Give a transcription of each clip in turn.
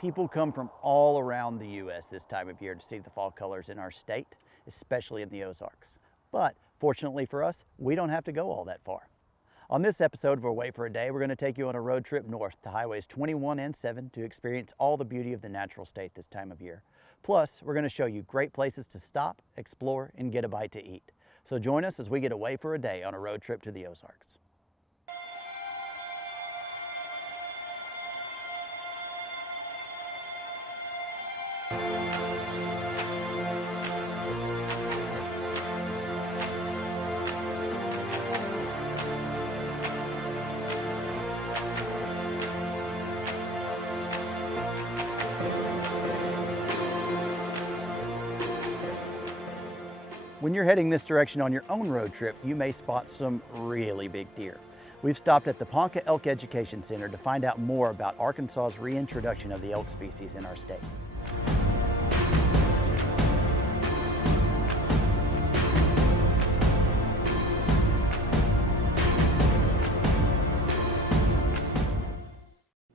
People come from all around the U.S. this time of year to see the fall colors in our state, especially in the Ozarks. But fortunately for us, we don't have to go all that far. On this episode of Away for a Day, we're going to take you on a road trip north to highways 21 and 7 to experience all the beauty of the natural state this time of year. Plus, we're going to show you great places to stop, explore, and get a bite to eat. So join us as we get away for a day on a road trip to the Ozarks. When you're heading this direction on your own road trip, you may spot some really big deer. We've stopped at the Ponca Elk Education Center to find out more about Arkansas's reintroduction of the elk species in our state.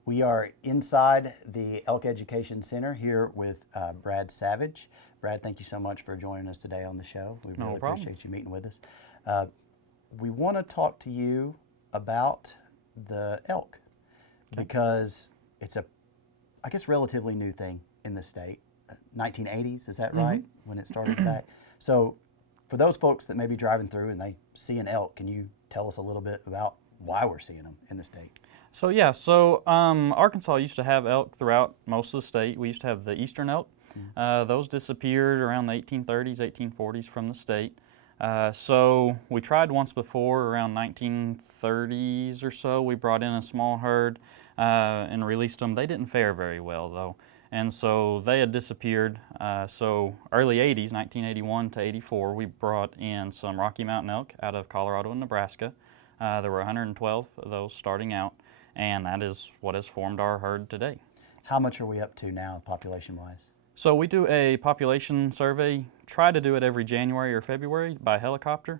We are inside the Elk Education Center here with Brad Savage. Brad, thank you so much for joining us today on the show. We really appreciate you meeting with us. We want to talk to you about the elk because it's a, I guess, relatively new thing in the state. 1980s, is that right, when it started back? So for those folks that may be driving through and they see an elk, can you tell us a little bit about why we're seeing them in the state? So Arkansas used to have elk throughout most of the state. We used to have the eastern elk. Those disappeared around the 1830s, 1840s from the state. So we tried once before, around 1930s or so. We brought in a small herd and released them. They didn't fare very well though, and so they had disappeared. So early 80s, 1981 to 84, we brought in some Rocky Mountain elk out of Colorado and Nebraska. There were 112 of those starting out, and that is what has formed our herd today. How much are we up to now, population-wise? So we do a population survey, try to do it every January or February by helicopter.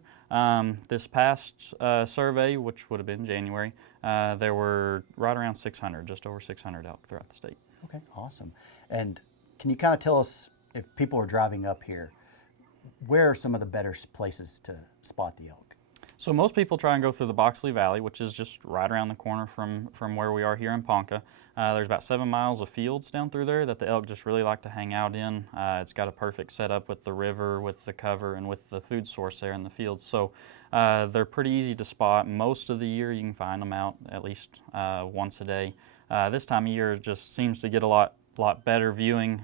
This past survey, which would have been January, there were right around 600, just over 600 elk throughout the state. Okay, awesome. And can you kind of tell us, if people are driving up here, where are some of the better places to spot the elk? So most people try and go through the Boxley Valley, which is just right around the corner from where we are here in Ponca. There's about 7 miles of fields down through there that the elk just really like to hang out in. It's got a perfect setup with the river, with the cover, and with the food source there in the fields. So they're pretty easy to spot. Most of the year you can find them out at least once a day. This time of year it just seems to get a lot better viewing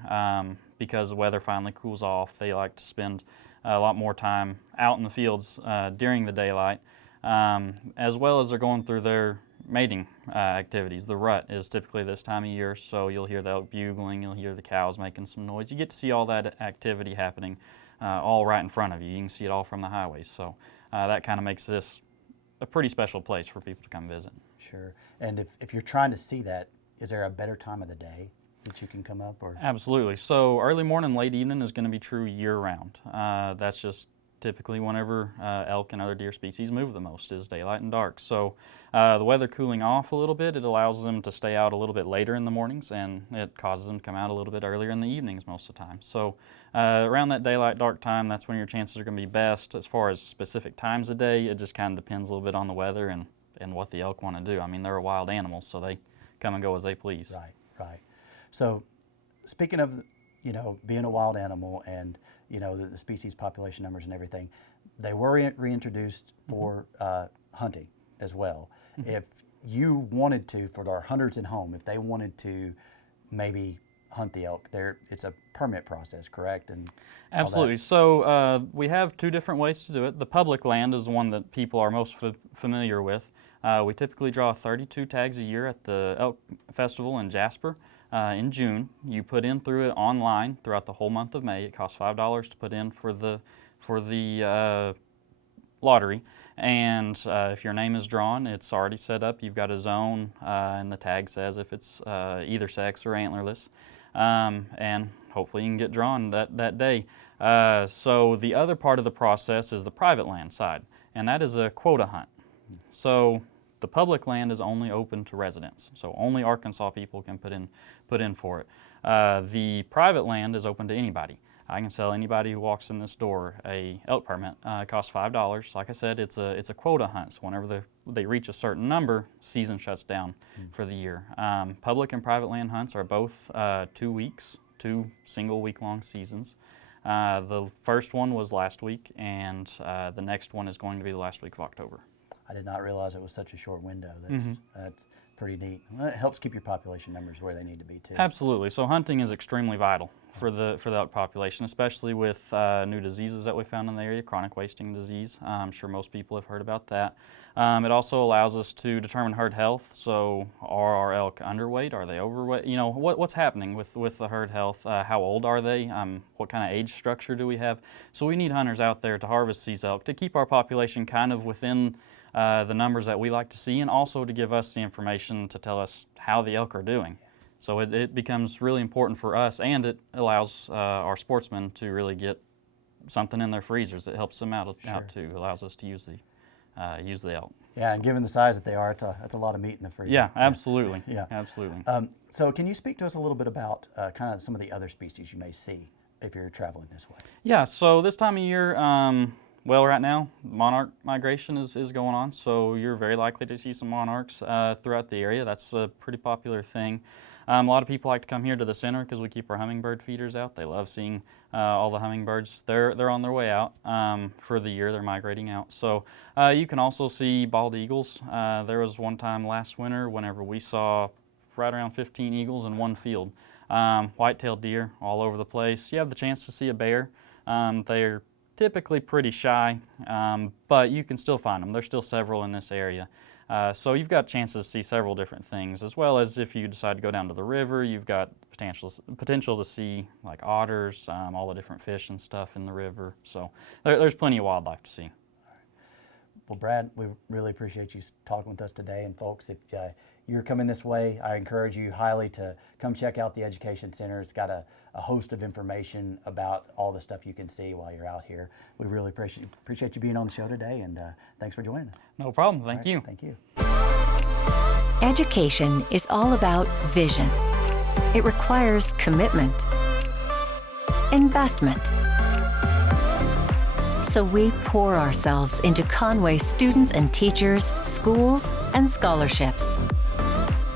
because the weather finally cools off. They like to spend a lot more time out in the fields during the daylight, as well as they're going through their mating activities. The rut is typically this time of year, so you'll hear the elk bugling, you'll hear the cows making some noise. You get to see all that activity happening all right in front of you. You can see it all from the highways, so that kind of makes this a pretty special place for people to come visit. Sure. And if you're trying to see that, is there a better time of the day that you can come up? Or Absolutely. So early morning, late evening is going to be true year-round. That's just typically whenever elk and other deer species move the most, is daylight and dark. So the weather cooling off a little bit, it allows them to stay out a little bit later in the mornings, and it causes them to come out a little bit earlier in the evenings most of the time. So around that daylight dark time, that's when your chances are going to be best. As far as specific times of day, it just kind of depends a little bit on the weather and what the elk want to do. I mean, they're wild animals, so they come and go as they please. Right, right. So speaking of, being a wild animal and, the species population numbers and everything, they were reintroduced for hunting as well. If you wanted to, for our hunters at home, if they wanted to maybe hunt the elk, it's a permit process, correct? And absolutely. So we have two different ways to do it. The public land is the one that people are most familiar with. We typically draw 32 tags a year at the Elk Festival in Jasper. In June. You put in through it online throughout the whole month of May. It costs $5 to put in for the lottery, and if your name is drawn, it's already set up. You've got a zone, and the tag says if it's either sex or antlerless, and hopefully you can get drawn that day. So the other part of the process is the private land side, and that is a quota hunt. So the public land is only open to residents, so only Arkansas people can put in for it. The private land is open to anybody. I can sell anybody who walks in this door a elk permit. It costs $5. Like I said, it's a quota hunt. So whenever they reach a certain number, season shuts down for the year. Public and private land hunts are both 2 weeks, 2 single week-long seasons. The first one was last week, and the next one is going to be the last week of October. I did not realize it was such a short window. That's pretty neat. Well, it helps keep your population numbers where they need to be too. Absolutely. So hunting is extremely vital for the elk population, especially with new diseases that we found in the area, chronic wasting disease. I'm sure most people have heard about that. It also allows us to determine herd health. So are our elk underweight? Are they overweight? You know, what's happening with the herd health? How old are they? What kind of age structure do we have? So we need hunters out there to harvest these elk to keep our population kind of within the numbers that we like to see, and also to give us the information to tell us how the elk are doing. So it becomes really important for us, and it allows our sportsmen to really get something in their freezers that helps them out too. Allows us to use the elk. Yeah, and given the size that they are, it's a lot of meat in the freezer. Yeah, absolutely. Yeah, absolutely. So can you speak to us a little bit about kind of some of the other species you may see if you're traveling this way? Yeah, so this time of year, well, right now, monarch migration is going on, so you're very likely to see some monarchs throughout the area. That's a pretty popular thing. A lot of people like to come here to the center because we keep our hummingbird feeders out. They love seeing all the hummingbirds. They're on their way out for the year. They're migrating out. So you can also see bald eagles. There was one time last winter whenever we saw right around 15 eagles in one field. White-tailed deer all over the place. You have the chance to see a bear. They're typically pretty shy, but you can still find them. There's still several in this area. So you've got chances to see several different things, as well as if you decide to go down to the river, you've got potential to see like otters, all the different fish and stuff in the river. So there's plenty of wildlife to see. Well, Brad, we really appreciate you talking with us today. And folks, if you're coming this way, I encourage you highly to come check out the Education Center. It's got a host of information about all the stuff you can see while you're out here. We really appreciate you being on the show today, and thanks for joining us. No problem. Thank you. Thank you. Education is all about vision. It requires commitment, investment. So we pour ourselves into Conway students and teachers, schools, and scholarships.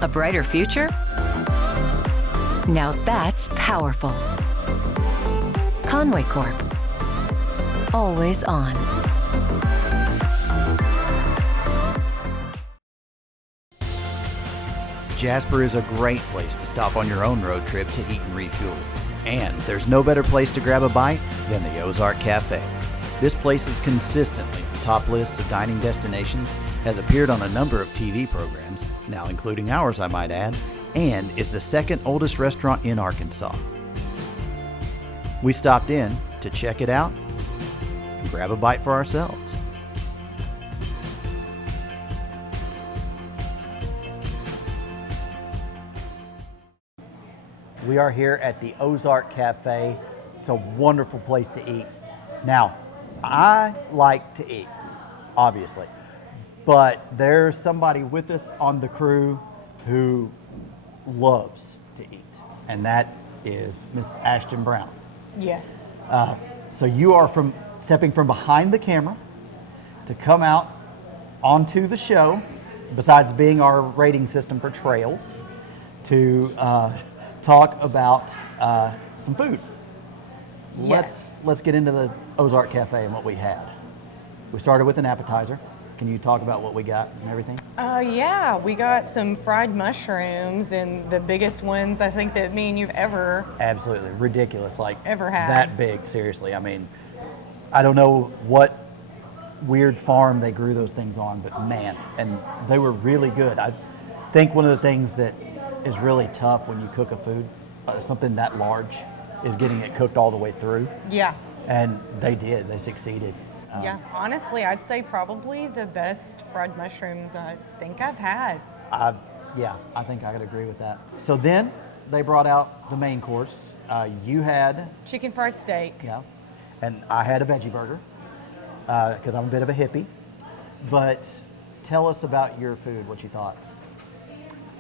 A brighter future? Now that's powerful. Conway Corp. Always on. Jasper is a great place to stop on your own road trip to eat and refuel. And there's no better place to grab a bite than the Ozark Cafe. This place is consistently on top lists of dining destinations, has appeared on a number of TV programs, now including ours I might add, and is the second oldest restaurant in Arkansas. We stopped in to check it out and grab a bite for ourselves. We are here at the Ozark Cafe. It's a wonderful place to eat. Now, I like to eat, obviously, but there's somebody with us on the crew who loves to eat, and that is Miss Ashton Brown. Yes. So you are stepping from behind the camera to come out onto the show, besides being our rating system for trails, to talk about some food. Yes. Let's get into the Ozark Cafe and what we had. We started with an appetizer. Can you talk about what we got and everything? Yeah, we got some fried mushrooms, and the biggest ones I think that me and you've ever Absolutely ridiculous, like ever had. That big, seriously. I mean, I don't know what weird farm they grew those things on, but man, and they were really good. I think one of the things that is really tough when you cook a food, something that large, is getting it cooked all the way through. Yeah. And they did. They succeeded. Yeah, honestly, I'd say probably the best fried mushrooms I think I've had. Yeah, I think I could agree with that. So then they brought out the main course. You had Chicken fried steak. Yeah, and I had a veggie burger because I'm a bit of a hippie. But tell us about your food, what you thought.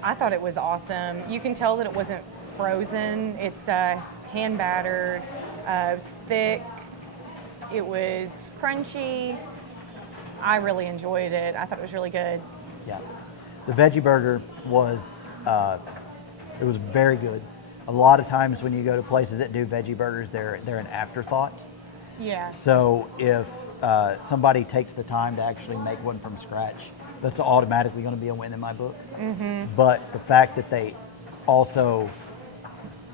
I thought it was awesome. You can tell that it wasn't frozen. It's hand battered. It was thick. It was crunchy. I really enjoyed it. I thought it was really good. Yeah. The veggie burger was, it was very good. A lot of times when you go to places that do veggie burgers, they're an afterthought. Yeah. So if somebody takes the time to actually make one from scratch, that's automatically going to be a win in my book. Mm-hmm. But the fact that they also,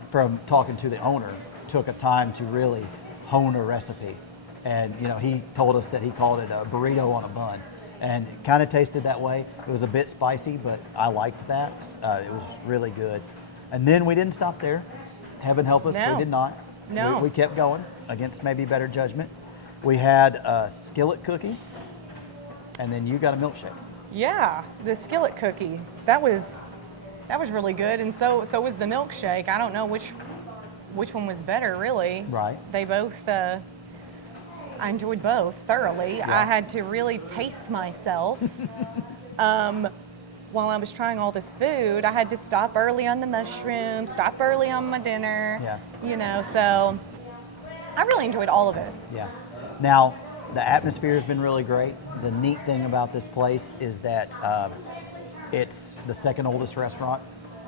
from talking to the owner, took a time to really hone a recipe. And, you know, he told us that he called it a burrito on a bun. And it kind of tasted that way. It was a bit spicy, but I liked that. It was really good. And then we didn't stop there. Heaven help us, No. we did not. No. We kept going against maybe better judgment. We had a skillet cookie, and then you got a milkshake. Yeah, the skillet cookie. That was really good, and so was the milkshake. I don't know which one was better, really. Right. They both. I enjoyed both thoroughly. Yeah. I had to really pace myself. While I was trying all this food, I had to stop early on the mushrooms, stop early on my dinner. Yeah. You know, so I really enjoyed all of it. Yeah. Now, the atmosphere has been really great. The neat thing about this place is that it's the second oldest restaurant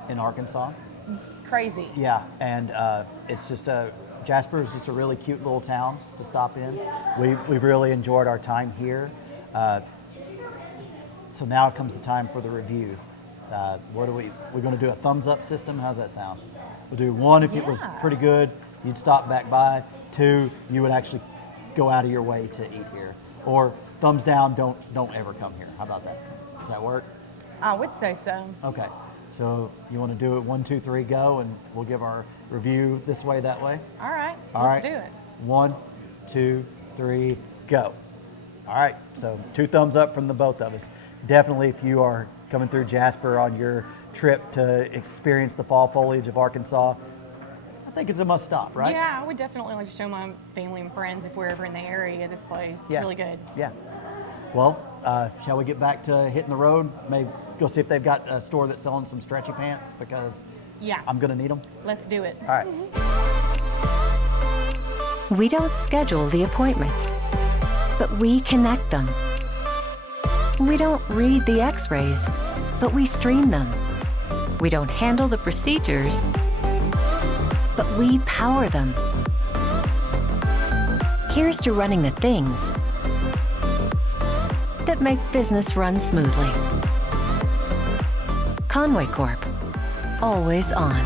in Arkansas. Crazy. Yeah, and it's just Jasper is just a really cute little town to stop in. We've really enjoyed our time here. So now it comes the time for the review. We're going to do a thumbs up system. How's that sound? We'll do 1 if it was Yeah. pretty good, you'd stop back by. 2, you would actually go out of your way to eat here. Or thumbs down, don't ever come here. How about that? Does that work? I would say so. Okay. So you want to do it 1, 2, 3, go, and we'll give our review this way, that way. All right, All let's right. do it. 1, 2, 3, go. All right, so 2 thumbs up from the both of us. Definitely, if you are coming through Jasper on your trip to experience the fall foliage of Arkansas, I think it's a must stop, right? Yeah, I would definitely like to show my family and friends if we're ever in the area, this place. It's Yeah. really good. Yeah. Well, shall we get back to hitting the road? Maybe go see if they've got a store that's selling some stretchy pants, because Yeah, I'm going to need them. let's do it. All right. We don't schedule the appointments, but we connect them. We don't read the x-rays, but we stream them. We don't handle the procedures, but we power them. Here's to running the things that make business run smoothly. Conway Corp. Always on.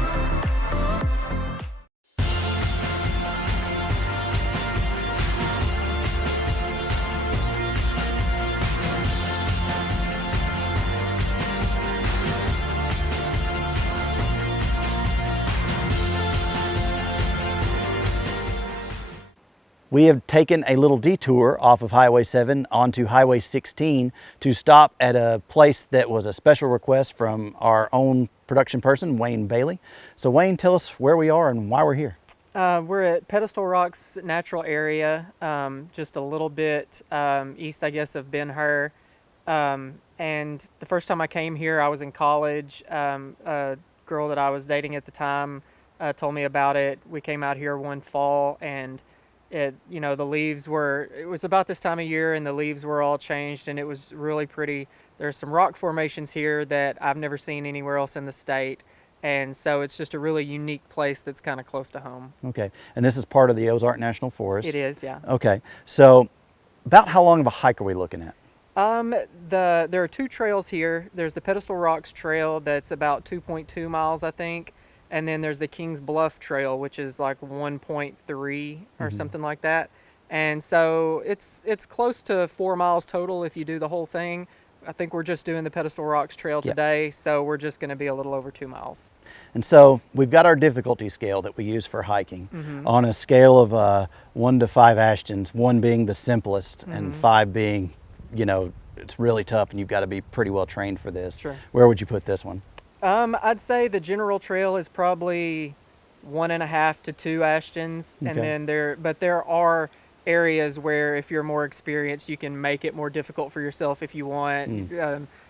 We have taken a little detour off of Highway 7 onto Highway 16 to stop at a place that was a special request from our own production person, Wayne Bailey. So Wayne, tell us where we are and why we're here. We're at Pedestal Rocks natural area, just a little bit east, I guess, of Ben-Hur. And the first time I came here, I was in college. A girl that I was dating at the time told me about it. We came out here one fall, and it was about this time of year, and the leaves were all changed, and it was really pretty. There's some rock formations here that I've never seen anywhere else in the state, and so it's just a really unique place that's kind of close to home. Okay, and this is part of the Ozark National Forest. It is, yeah. Okay, so about how long of a hike are we looking at? There are 2 trails here. There's the Pedestal Rocks Trail that's about 2.2 miles, I think. And then there's the Kings Bluff Trail, which is like 1.3 or something like that. And so it's close to 4 miles total if you do the whole thing. I think we're just doing the Pedestal Rocks Trail today, so we're just going to be a little over 2 miles. And so we've got our difficulty scale that we use for hiking. On a scale of 1 to 5 Ashtons, 1 being the simplest and 5 being, it's really tough and you've got to be pretty well trained for this. Sure. Where would you put this one? I'd say the general trail is probably 1.5 to 2 Ashtons, and then there are areas where if you're more experienced, you can make it more difficult for yourself if you want.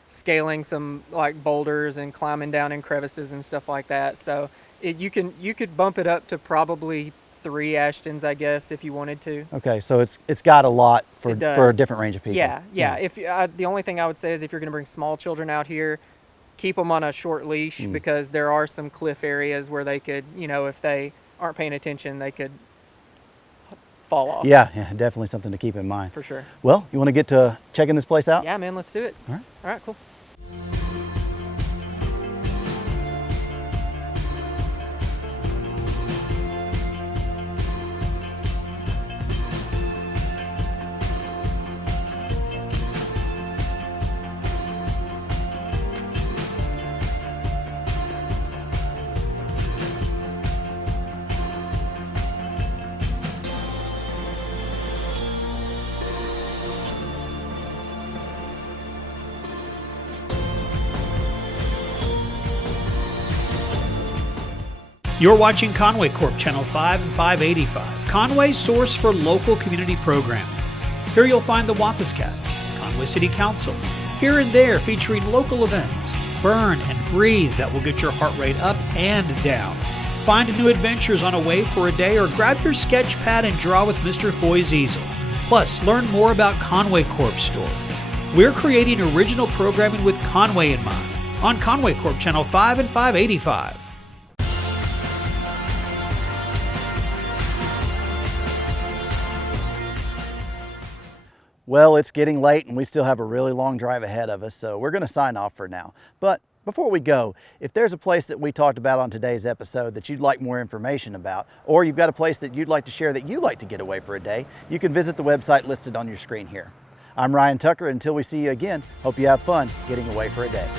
Scaling some like boulders and climbing down in crevices and stuff like that. So you could bump it up to probably 3 Ashtons, I guess, if you wanted to. Okay, so it's got a lot for a different range of people. Yeah. If the only thing I would say is if you're going to bring small children out here, keep them on a short leash because there are some cliff areas where they could, if they aren't paying attention, they could fall off. Yeah, definitely something to keep in mind. For sure. Well, you want to get to checking this place out? Yeah, man, let's do it. All right, cool. You're watching Conway Corp Channel 5 and 585, Conway's source for local community programming. Here you'll find the Wampus-Cats, Conway City Council, here and there featuring local events, burn and breathe that will get your heart rate up and down. Find new adventures on Away for a Day or grab your sketch pad and draw with Mr. Foy's easel. Plus, learn more about Conway Corp's story. We're creating original programming with Conway in mind on Conway Corp Channel 5 and 585. Well, it's getting late and we still have a really long drive ahead of us, so we're going to sign off for now. But before we go, if there's a place that we talked about on today's episode that you'd like more information about, or you've got a place that you'd like to share that you'd like to get away for a day, you can visit the website listed on your screen here. I'm Ryan Tucker. Until we see you again, hope you have fun getting away for a day.